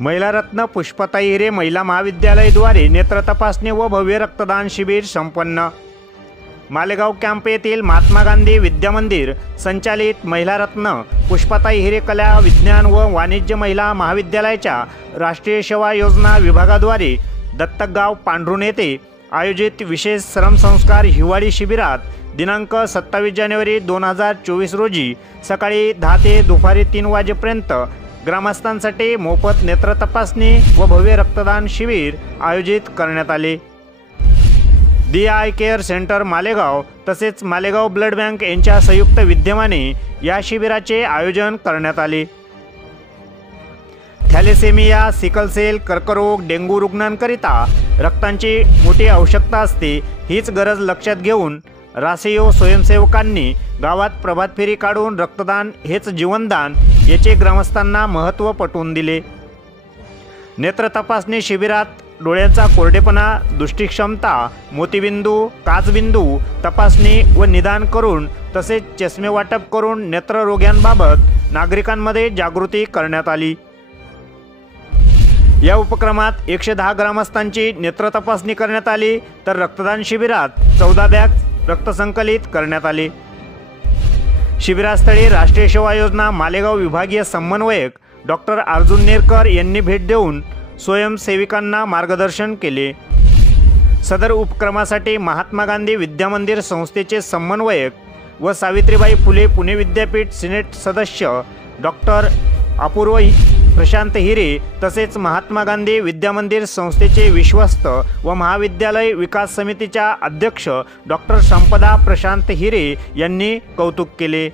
महिला रत्न पुष्पताई हिरे महिला महाविद्यालयाद्वारे नेत्र तपासणी व भव्य रक्तदान शिबिर संपन्न। मालेगाव कॅम्प येथील महात्मा गांधी विद्यामंदिर संचालित महिला रत्न पुष्पताई हिरे कला विज्ञान व वाणिज्य महिला महाविद्यालयाच्या राष्ट्रीय सेवा योजना विभागाद्वारे दत्तकगाव पांढरुण येथे आयोजित विशेष श्रमसंस्कार हिवाळी शिबिरात दिनांक 27 जानेवारी 2024 रोजी सकाळी 10 ते दुपारी 3 वाजेपर्यंत ग्रामस्थांसाठी मोफत नेत्र तपासणी व भव्य रक्तदान शिबिर आयोजित करण्यात आले। दी आय केअर सेंटर मालेगाव तसेच मालेगाव ब्लड बँक यांच्या संयुक्त विद्यमाने या शिबिराचे आयोजन करण्यात आले। थॅलेसेमिया, सिकल सेल, कर्करोग, डेंग्यू रुग्णांकरिता रक्तांची मोठी आवश्यकता असते। हीच गरज लक्षात घेऊन रासेयो स्वयंसेवकांनी गावात प्रभात फेरी काढून रक्तदान हेच जीवनदान याचे ग्रामस्थांना महत्त्व पटवून दिले। नेत्र तपासणी शिबिरात डोळ्याचा कोरडेपणा, दृष्टिक्षमता, मोतीबिंदू, काचबिंदू तपासणी व निदान करून तसेच चष्मे वाटप करून नेत्ररोगांबाबत नागरिकांमध्ये जागृती करण्यात आली। या उपक्रमात 110 ग्रामस्थांची नेत्र तपासणी करण्यात आली तर रक्तदान शिबिरात 14 बॅग रक्त संकलित करण्यात आले। शिबिरास्थळी राष्ट्रीय सेवा योजना मालेगाव विभागीय समन्वयक डॉक्टर अर्जुन नेरकर यांनी भेट देऊन स्वयंसेविकांना मार्गदर्शन केले। सदर उपक्रमासाठी महात्मा गांधी विद्यामंदिर संस्थेचे समन्वयक व सावित्रीबाई फुले पुणे विद्यापीठ सिनेट सदस्य डॉक्टर अपूर्व प्रशांत हिरे तसेच महात्मा गांधी विद्यामंदिर संस्थेचे विश्वस्त व महाविद्यालय विकास समितीच्या अध्यक्ष डॉक्टर संपदा प्रशांत हिरे यांनी कौतुक केले।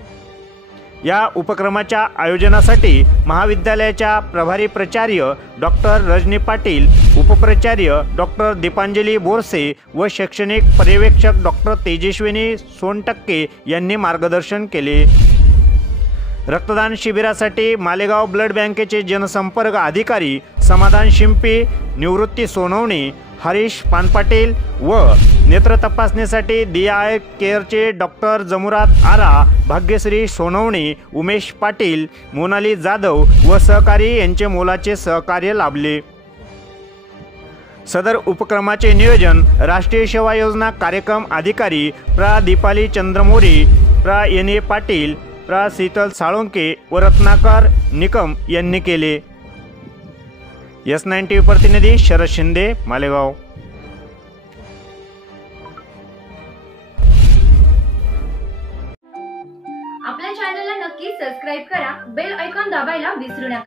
या उपक्रमाच्या आयोजनासाठी महाविद्यालयाच्या प्रभारी प्राचार्य डॉक्टर रजनी पाटील, उपप्राचार्य डॉक्टर दीपांजली बोरसे व शैक्षणिक पर्यवेक्षक डॉक्टर तेजस्विनी सोनटक्के यांनी मार्गदर्शन केले। रक्तदान शिबिरासाठी मालेगाव ब्लड बँकेचे जनसंपर्क अधिकारी समाधान शिंपी, निवृत्ती सोनवणे, हरीश पानपाटील व नेत्र तपासणीसाठी दी आय केअरचे डॉक्टर जमुरात आरा, भाग्यश्री सोनवणे, उमेश पाटील, मोनाली जाधव व सहकारी यांचे मोलाचे सहकार्य लाभले। सदर उपक्रमाचे नियोजन राष्ट्रीय सेवा योजना कार्यक्रम अधिकारी प्रा दीपाली चंद्रमोरी, प्रा एन ए पाटील, प्रा शीतल साळुंके व रत्नाकर निकम यांनी केले। S9 TV प्रतिनिधी शरद शिंदे, मालेगाव। आपल्या चॅनलला नक्की सबस्क्राइब करा, बेल आयकॉन दाबायला विसरू नका।